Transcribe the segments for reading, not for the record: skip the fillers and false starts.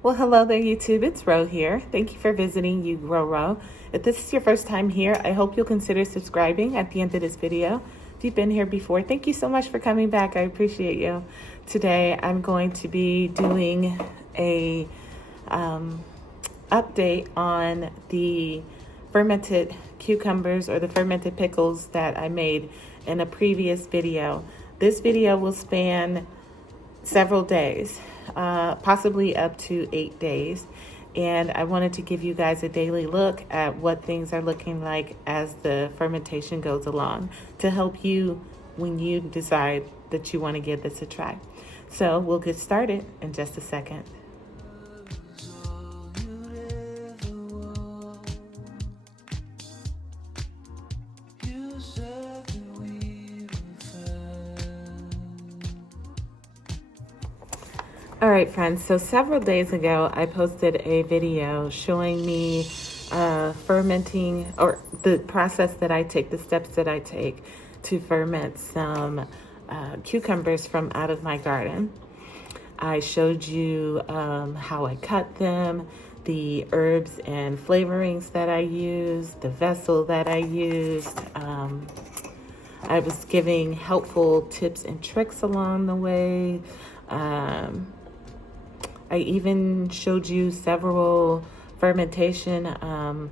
Well, hello there, YouTube. It's Ro here. Thank you for visiting You Grow Ro. If this is your first time here, I hope you'll consider subscribing at the end of this video. If you've been here before, thank you so much for coming back. I appreciate you. Today, I'm going to be doing a update on the fermented cucumbers or the fermented pickles that I made in a previous video. This video will span several days, possibly up to 8 days. And I wanted to give you guys a daily look at what things are looking like as the fermentation goes along to help you when you decide that you want to give this a try. So we'll get started in just a second. All right, friends, so several days ago, I posted a video showing me fermenting, or the process that I take, the steps that I take to ferment some cucumbers from out of my garden. I showed you how I cut them, the herbs and flavorings that I used, the vessel that I used. I was giving helpful tips and tricks along the way. I even showed you several fermentation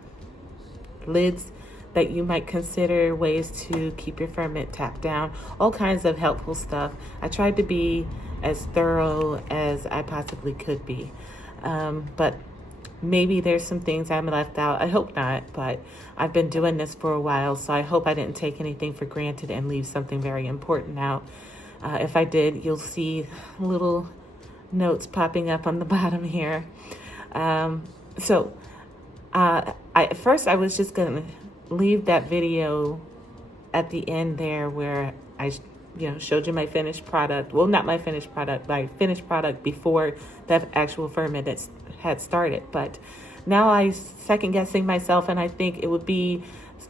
lids that you might consider, ways to keep your ferment tapped down, all kinds of helpful stuff. I tried to be as thorough as I possibly could be. But maybe there's some things I'm left out. I hope not, but I've been doing this for a while, so I hope I didn't take anything for granted and leave something very important out. If I did, you'll see little notes popping up on the bottom here. At first I was just gonna leave that video at the end there where I showed you my finished product. Well, not my finished product, my finished product before that actual ferment had started. But now I second guessing myself, and I think it would be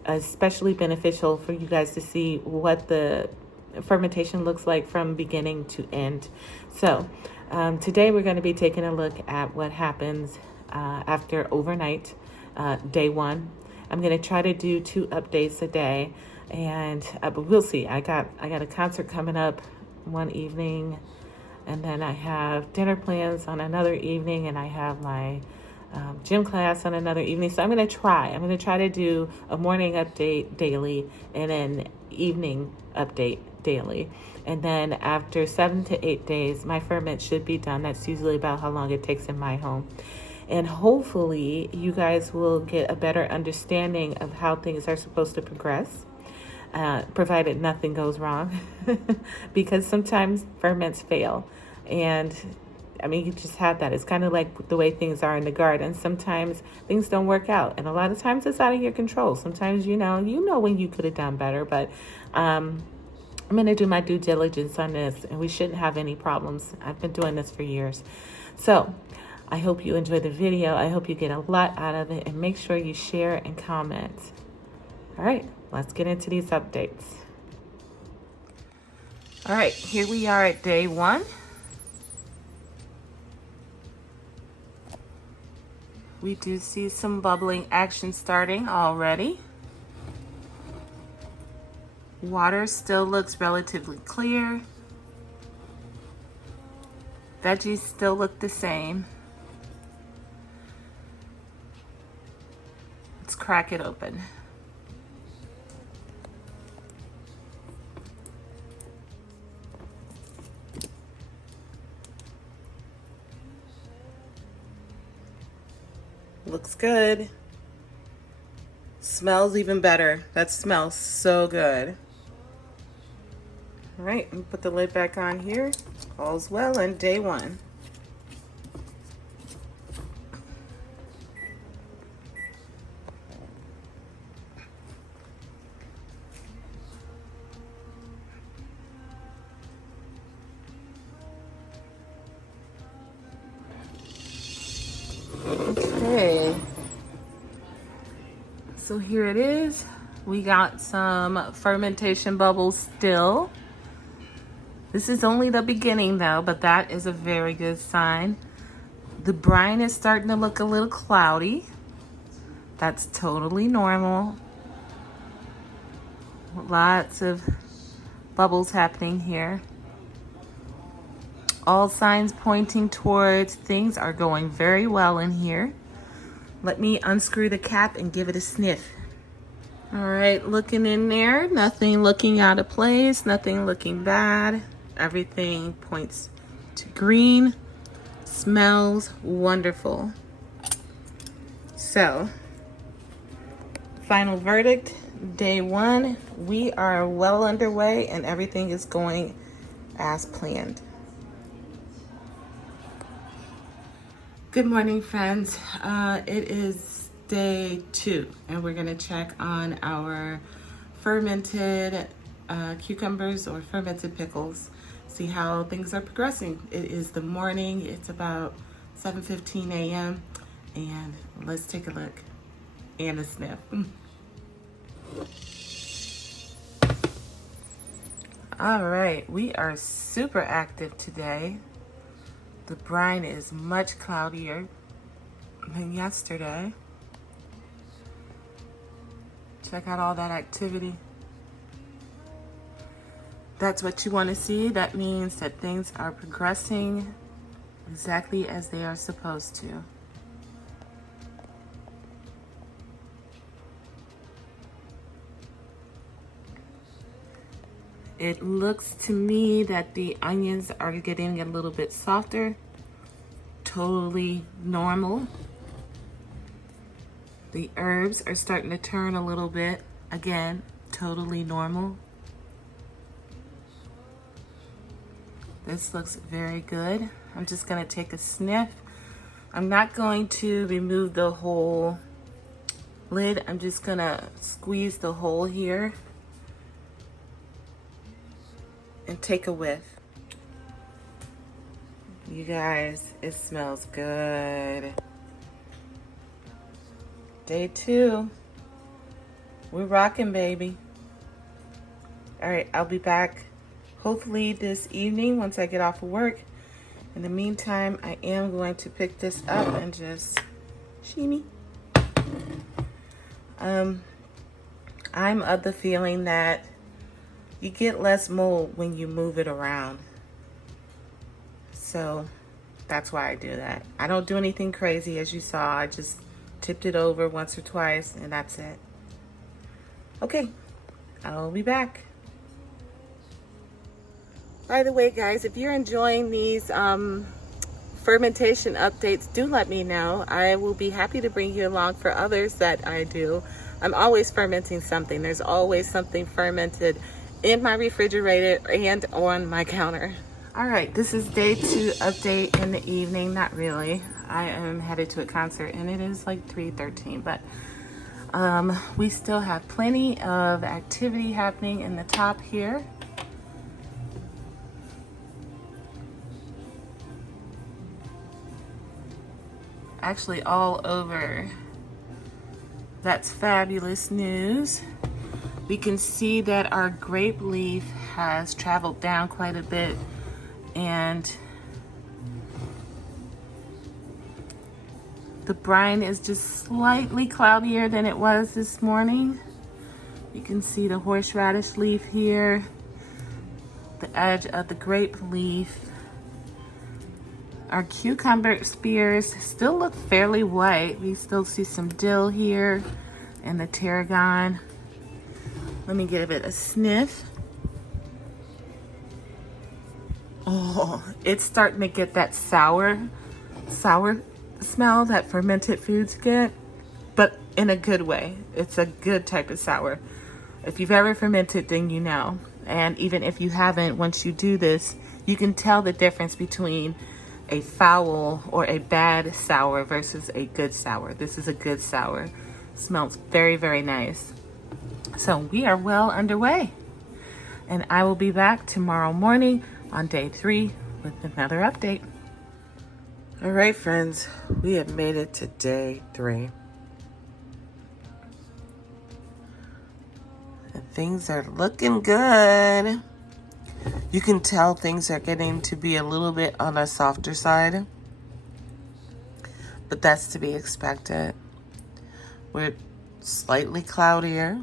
especially beneficial for you guys to see what the fermentation looks like from beginning to end. So today we're going to be taking a look at what happens after overnight, day one. I'm going to try to do 2 updates a day, and but we'll see. I got a concert coming up one evening, and then I have dinner plans on another evening, and I have my gym class on another evening. So I'm going to try to do a morning update daily and an evening update daily. And then after 7 to 8 days, my ferment should be done. That's usually about how long it takes in my home. And hopefully you guys will get a better understanding of how things are supposed to progress, provided nothing goes wrong, because sometimes ferments fail. And I mean, you just have that. It's kind of like the way things are in the garden. Sometimes things don't work out, and a lot of times it's out of your control. Sometimes you know when you could have done better, but I'm going to do my due diligence on this, and we shouldn't have any problems. I've been doing this for years. So I hope you enjoy the video. I hope you get a lot out of it, and make sure you share and comment. All right, let's get into these updates. All right, here we are at day 1. We do see some bubbling action starting already. Water still looks relatively clear. Veggies still look the same. Let's crack it open. Looks good. Smells even better. That smells so good. All right, and put the lid back on here. All's well on day 1. Okay. So here it is. We got some fermentation bubbles still. This is only the beginning though, but that is a very good sign. The brine is starting to look a little cloudy. That's totally normal. Lots of bubbles happening here. All signs pointing towards things are going very well in here. Let me unscrew the cap and give it a sniff. All right, looking in there, nothing looking out of place, nothing looking bad. Everything points to green. Smells wonderful. So, final verdict, day 1, we are well underway and everything is going as planned. Good morning, friends. It is day 2 and we're gonna check on our fermented cucumbers or fermented pickles, see how things are progressing. It is the morning, it's about 7:15 a.m. and let's take a look and a sniff. All right, we are super active today. The brine is much cloudier than yesterday. Check out all that activity. That's what you want to see. That means that things are progressing exactly as they are supposed to. It looks to me that the onions are getting a little bit softer. Totally normal. The herbs are starting to turn a little bit. Again, totally normal. This looks very good. I'm just gonna take a sniff. I'm not going to remove the whole lid. I'm just gonna squeeze the hole here and take a whiff. You guys, it smells good. Day 2, we're rocking, baby. All right, I'll be back hopefully this evening once I get off of work. In the meantime, I am going to pick this up and just shimmy. I'm of the feeling that you get less mold when you move it around. So that's why I do that. I don't do anything crazy, as you saw. I just tipped it over once or twice and that's it. Okay, I'll be back. By the way, guys, if you're enjoying these fermentation updates, do let me know. I will be happy to bring you along for others that I do. I'm always fermenting something. There's always something fermented in my refrigerator and on my counter. All right, this is day 2 update in the evening. Not really. I am headed to a concert and it is like 3:13, but we still have plenty of activity happening in the top here. Actually all over. That's fabulous news. We can see that our grape leaf has traveled down quite a bit and the brine is just slightly cloudier than it was this morning. You can see the horseradish leaf here, the edge of the grape leaf. Our cucumber spears still look fairly white. We still see some dill here and the tarragon. Let me give it a sniff. Oh, it's starting to get that sour smell that fermented foods get, but in a good way. It's a good type of sour. If you've ever fermented, then you know. And even if you haven't, once you do this, you can tell the difference between a foul or a bad sour versus a good sour. This is a good sour. Smells very, very nice. So we are well underway. And I will be back tomorrow morning on day 3 with another update. All right, friends, we have made it to day 3. And things are looking good. You can tell things are getting to be a little bit on the softer side. but that's to be expected. We're slightly cloudier.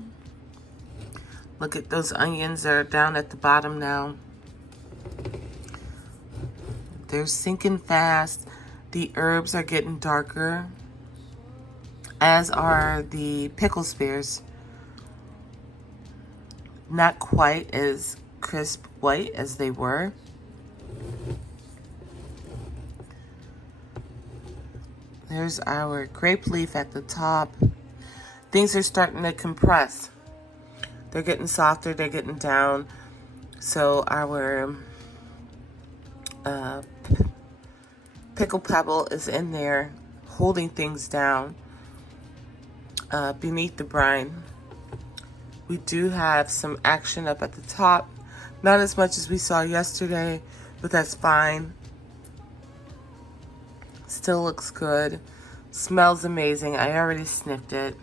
Look at those onions that are down at the bottom now. They're sinking fast. The herbs are getting darker, as are the pickle spears. Not quite as crisp white as they were. There's our grape leaf at the top. Things are starting to compress. They're getting softer, they're getting down. So our pickle pebble is in there holding things down beneath the brine. We do have some action up at the top. Not as much as we saw yesterday, but that's fine. Still looks good. Smells amazing. I already sniffed it.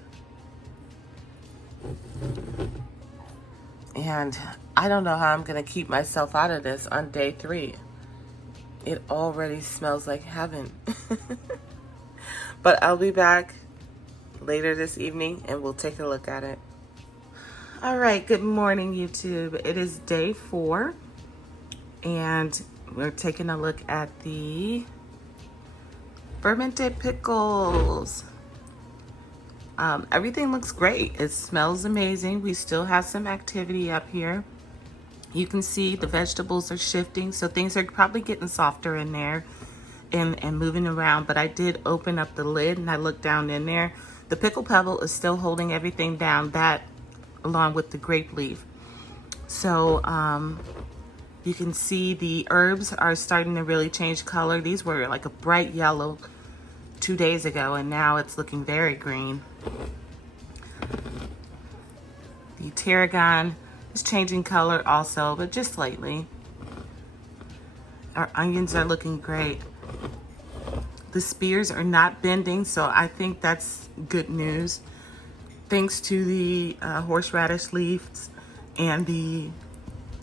And I don't know how I'm going to keep myself out of this on day 3. It already smells like heaven. But I'll be back later this evening and we'll take a look at it. All right, good morning, YouTube. It is day 4 and we're taking a look at the fermented pickles. Everything looks great. It smells amazing. We still have some activity up here. You can see the vegetables are shifting, so things are probably getting softer in there and moving around. But I did open up the lid and I looked down in there. The pickle pebble is still holding everything down, that along with the grape leaf. So you can see the herbs are starting to really change color. These were like a bright yellow 2 days ago, and now it's looking very green. The tarragon is changing color also, but just slightly. Our onions are looking great. The spears are not bending, so I think that's good news. Thanks to the horseradish leaves and the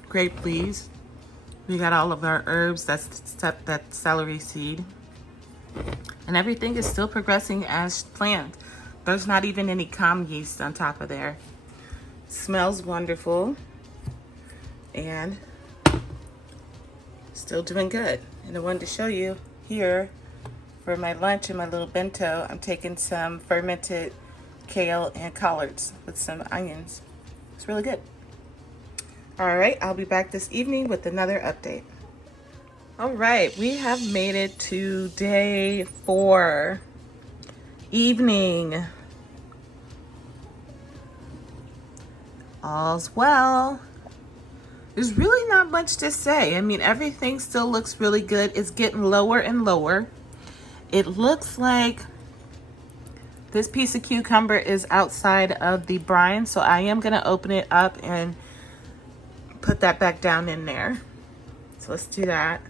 grape leaves. We got all of our herbs, that's that celery seed. And everything is still progressing as planned. There's not even any comm yeast on top of there. Smells wonderful. And still doing good. And I wanted to show you here for my lunch and my little bento, I'm taking some fermented kale and collards with some onions. It's really good. All right, I'll be back this evening with another update. All right, we have made it to day 4, evening. All's well. There's really not much to say. I mean, everything still looks really good. It's getting lower and lower. It looks like this piece of cucumber is outside of the brine, so I am gonna open it up and put that back down in there. So let's do that.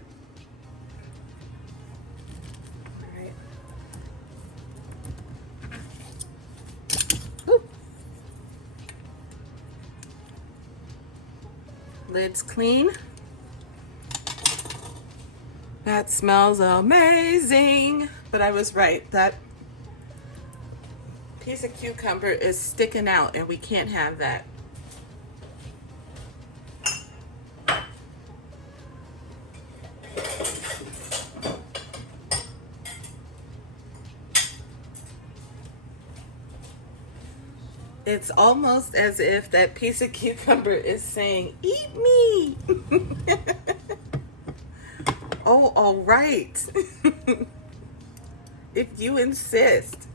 Lid's clean. That smells amazing. But I was right. That piece of cucumber is sticking out and we can't have that. It's almost as if that piece of cucumber is saying, eat me. Oh, all right. If you insist.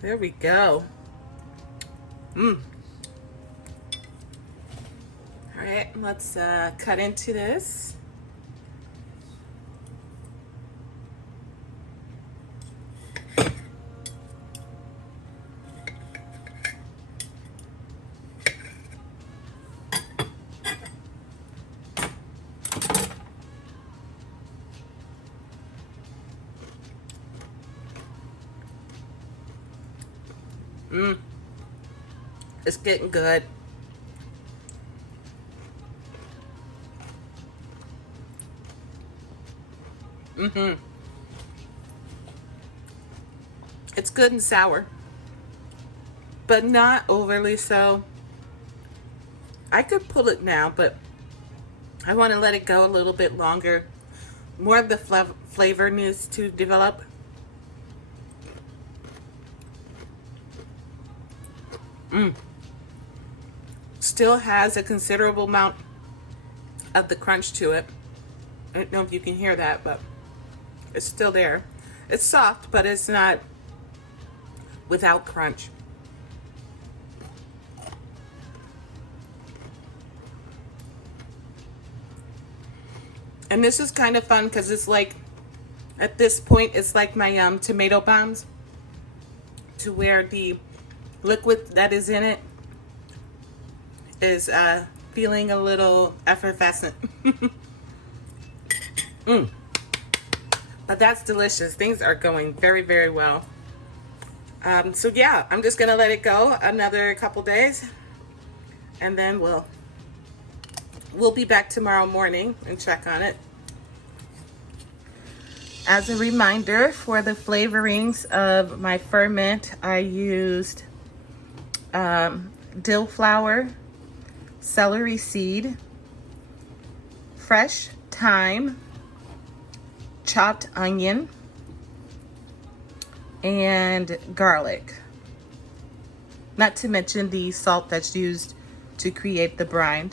There we go. All right, let's cut into this. It's getting good. It's good and sour, but not overly so. I could pull it now, but I want to let it go a little bit longer. More of the flavor needs to develop. Still has a considerable amount of the crunch to it. I don't know if you can hear that, but it's still there. It's soft, but it's not without crunch. And this is kind of fun because it's like, at this point, it's like my tomato bombs, to where the liquid that is in it is feeling a little effervescent. But that's delicious. Things are going very, very well. So yeah, I'm just gonna let it go another couple days, and then we'll be back tomorrow morning and check on it. As a reminder, for the flavorings of my ferment, I used dill flour, celery seed, fresh thyme, chopped onion, and garlic. Not to mention the salt that's used to create the brine.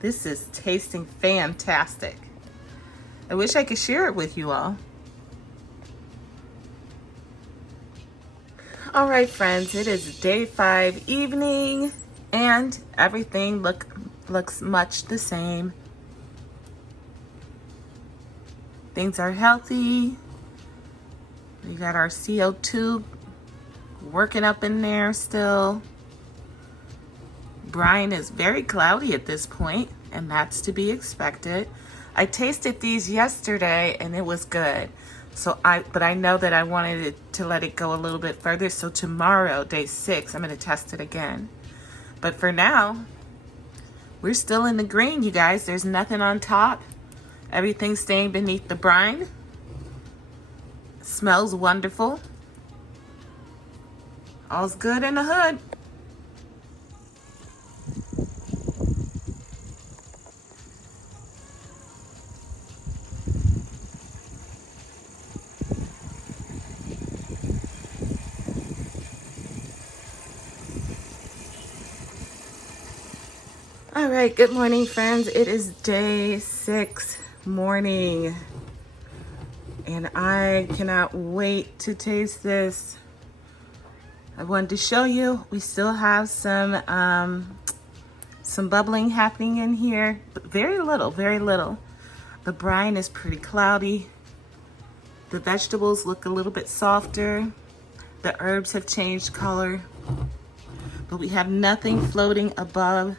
This is tasting fantastic. I wish I could share it with you all. All right, friends, it is day 5 evening, and everything looks much the same. Things are healthy. We got our CO2 working up in there still. Brine is very cloudy at this point, and that's to be expected. I tasted these yesterday and it was good. But I know that I wanted to let it go a little bit further. So tomorrow, day 6, I'm going to test it again. But for now, we're still in the green, you guys. There's nothing on top. Everything's staying beneath the brine. Smells wonderful. All's good in the hood. All right, good morning, friends. It is day 6 morning, and I cannot wait to taste this. I wanted to show you, we still have some bubbling happening in here, but very little, very little. The brine is pretty cloudy. The vegetables look a little bit softer. The herbs have changed color, but we have nothing floating above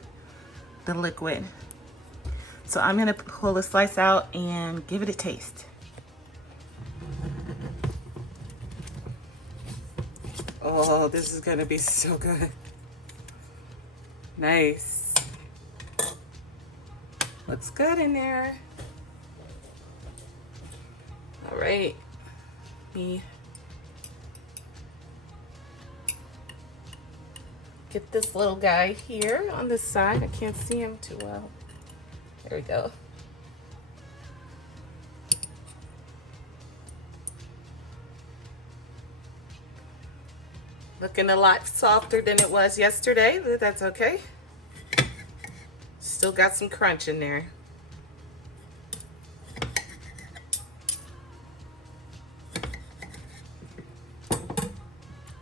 the liquid. So I'm gonna pull a slice out and give it a taste. Oh, this is gonna be so good. Nice. Looks good in there. All right. Me get this little guy here on the side. I can't see him too well. There we go. Looking a lot softer than it was yesterday, but that's okay. Still got some crunch in there.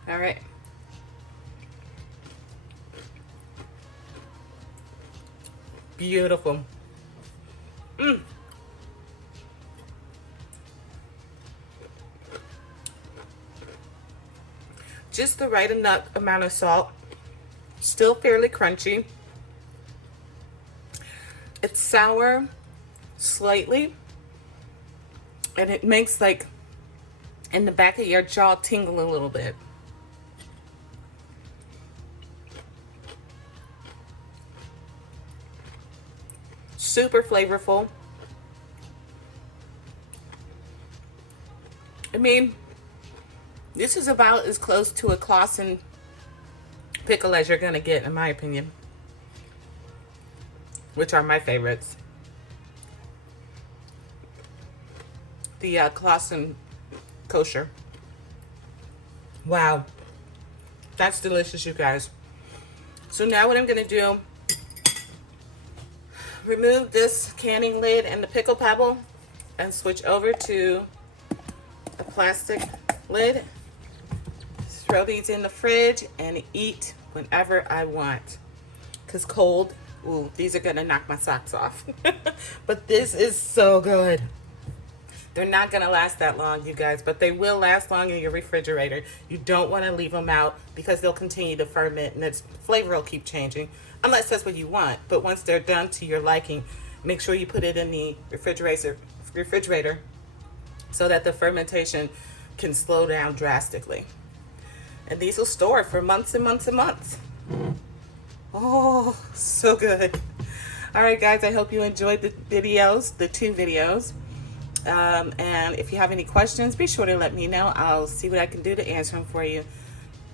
All right. Beautiful. Just the right enough amount of salt. Still fairly crunchy. It's sour, slightly, and it makes like in the back of your jaw tingle a little bit. Super flavorful. I mean, this is about as close to a Clausen pickle as you're gonna get, in my opinion, which are my favorites. The Clausen kosher. Wow, that's delicious, you guys. So now what I'm gonna do, remove this canning lid and the pickle pebble and switch over to a plastic lid. Throw these in the fridge and eat whenever I want. Cause cold, ooh, these are gonna knock my socks off. But this is so good. They're not gonna last that long, you guys, but they will last long in your refrigerator. You don't wanna leave them out because they'll continue to ferment and its flavor will keep changing, unless that's what you want. But once they're done to your liking, make sure you put it in the refrigerator so that the fermentation can slow down drastically. And these will store for months and months and months. Oh, so good. All right, guys, I hope you enjoyed the videos, the 2 videos. And if you have any questions, be sure to let me know. I'll see what I can do to answer them for you.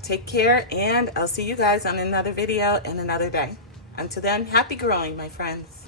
Take care, and I'll see you guys on another video in another day. Until then, happy growing, my friends.